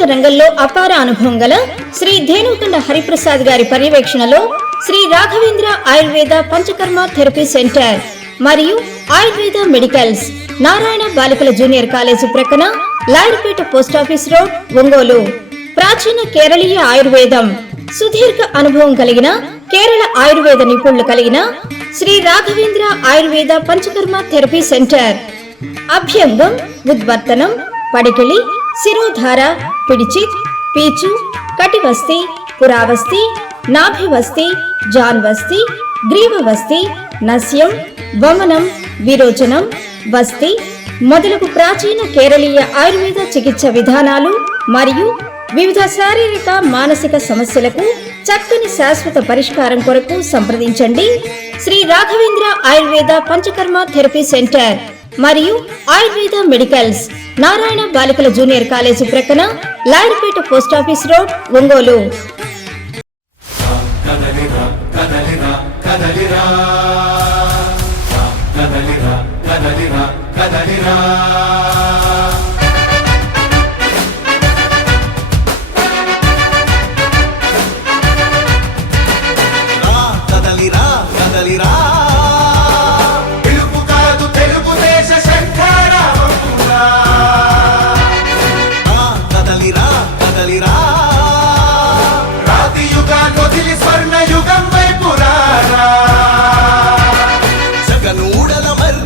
సంగీత రంగంలో అపార అనుభవం గల శ్రీ ధేనుకొండ హరిప్రసాద్ గారి పర్యవేక్షణలో శ్రీ రాఘవేంద్ర ఆయుర్వేద పంచకర్మ థెరపీ సెంటర్ మరియు ఆయుర్వేద మెడికల్స్ నారాయణ బాలికల జూనియర్ కాలేజీ ప్రక్కన లాయర్పేట పోస్టాఫీస్ రోడ్ ఒంగోలు. ప్రాచీన కేరళీయ ఆయుర్వేదం. సుదీర్ఘ అనుభవం కలిగిన కేరళ ఆయుర్వేద నిపుణులు కలిగిన శ్రీ రాఘవేంద్ర ఆయుర్వేద పంచకర్మ థెరపీ సెంటర్. అభ్యంగం ఉద్వర్తనం పడికిళి శిరోధార పిడిచిత్ పీచు కటివస్తి పురావస్తి నాభివస్తి జాన్వస్తి గ్రీవవస్తి నస్యం వమనం విరోచనం వస్తి మొదలగు ప్రాచీన కేరళీయ ఆయుర్వేద చికిత్స విధానాలు మరియు వివిధ శారీరక మానసిక సమస్యలకు చక్కని శాశ్వత పరిష్కారం కొరకు సంప్రదించండి. Shri Raghavendra Ayurveda Panchakarma therapy centre. మరియు ఆయుర్వేద మెడికల్స్. నారాయణ బాలికల జూనియర్ కాలేజీ ప్రక్కన లాయర్పేట పోస్టాఫీస్ రోడ్ ఒంగోలు. కదలిరా.